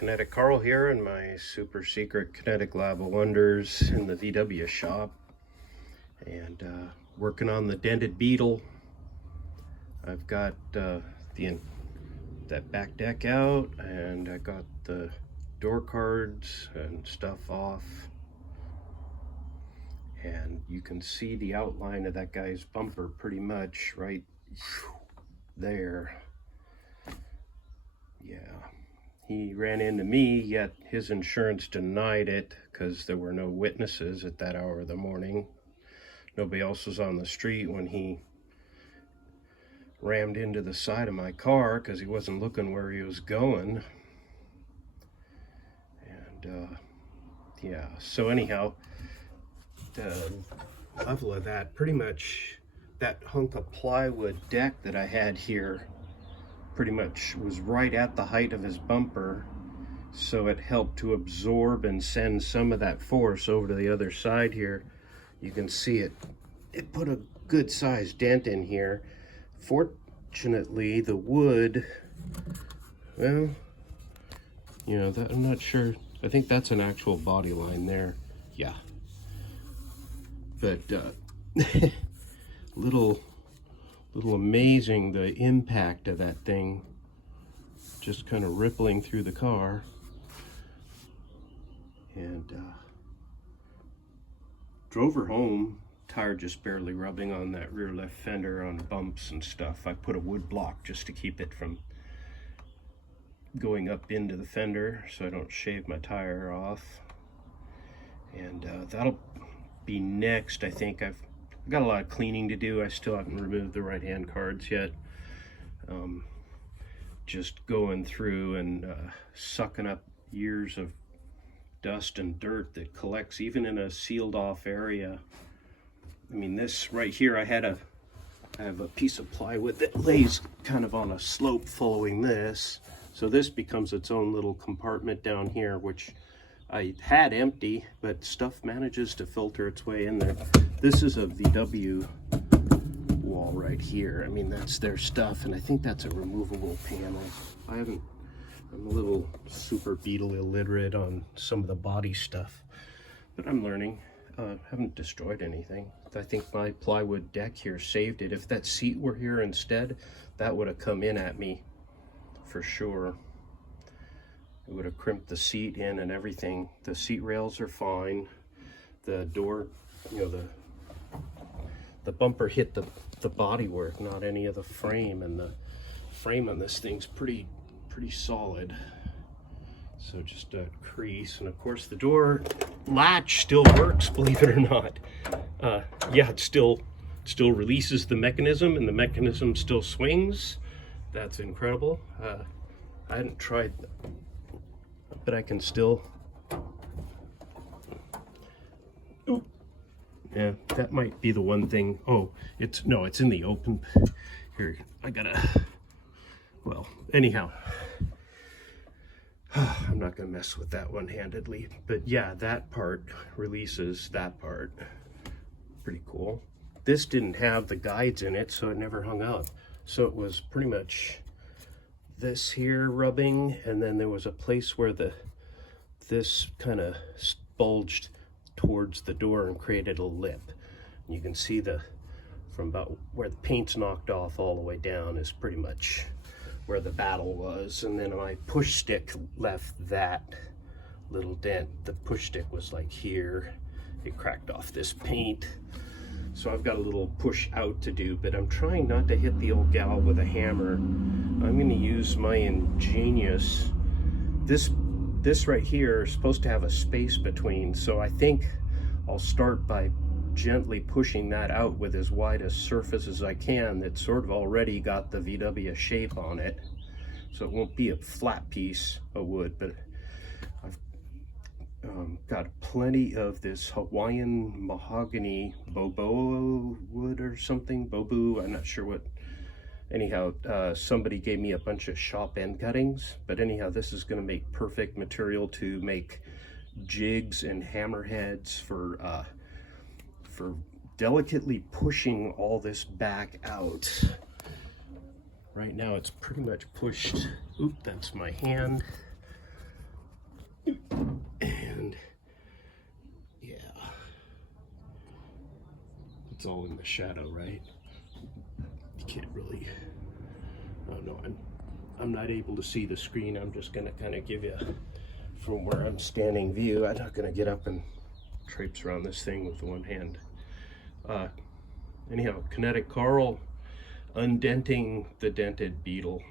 Kinetic Carl here in my super secret Kinetic Lab of Wonders in the VW shop, and working on the dented beetle. I've got that back deck out, and I got the door cards and stuff off, and you can see the outline of that guy's bumper pretty much right there. Yeah. He ran into me, yet his insurance denied it because there were no witnesses at that hour of the morning. Nobody else was on the street when he rammed into the side of my car because he wasn't looking where he was going. And yeah, so anyhow, the level of that, pretty much that hunk of plywood deck that I had here pretty much was right at the height of his bumper, so it helped to absorb and send some of that force over to the other side here. You can see it put a good sized dent in here. Fortunately, the wood, well, you know, that, I'm not sure. I think that's an actual body line there. Yeah, but little amazing, the impact of that thing just kind of rippling through the car. And drove her home, tire just barely rubbing on that rear left fender on bumps and stuff. I put a wood block just to keep it from going up into the fender so I don't shave my tire off. And that'll be next. I think I've got a lot of cleaning to do. I still haven't removed the right hand cards yet. Just going through and sucking up years of dust and dirt that collects even in a sealed off area. I mean, this right here, I have a piece of plywood that lays kind of on a slope following this. So this becomes its own little compartment down here, which I had empty, but stuff manages to filter its way in there. This is a VW wall right here. I mean, that's their stuff, and I think that's a removable panel. I'm a little super beetle illiterate on some of the body stuff, but I'm learning. Haven't destroyed anything. I think my plywood deck here saved it. If that seat were here instead, that would have come in at me for sure. It would have crimped the seat in and everything. The seat rails are fine. The door, you know, the bumper hit the bodywork, not any of the frame, and the frame on this thing's pretty solid. So just a crease, and of course the door latch still works, believe it or not. Yeah, it still releases the mechanism, and the mechanism still swings. That's incredible. I hadn't tried, but I can still. Ooh. Yeah, that might be the one thing. Oh, it's in the open. Here, I gotta, well, anyhow. I'm not gonna mess with that one-handedly, but yeah, that part releases that part. Pretty cool. This didn't have the guides in it, so it never hung up. So it was pretty much this here rubbing, and then there was a place where this kind of bulged towards the door and created a lip. And you can see from about where the paint's knocked off all the way down is pretty much where the battle was. And then my push stick left that little dent. The push stick was like here. It cracked off this paint. So I've got a little push out to do, but I'm trying not to hit the old gal with a hammer. I'm gonna use my ingenious, this right here is supposed to have a space between, so I think I'll start by gently pushing that out with as wide a surface as I can that's sort of already got the VW shape on it. So it won't be a flat piece of wood, but I've got plenty of this Hawaiian mahogany bobo wood or something, bobu, I'm not sure what. Anyhow, somebody gave me a bunch of shop end cuttings, but anyhow, this is going to make perfect material to make jigs and hammerheads for delicately pushing all this back out. Right now it's pretty much pushed. Oop, that's my hand. And yeah, it's all in the shadow, right? You can't really, oh no, I'm not able to see the screen. I'm just gonna kind of give you from where I'm standing view. I'm not gonna get up and traipse around this thing with one hand. Anyhow, Kinetic Carl undenting the dented beetle.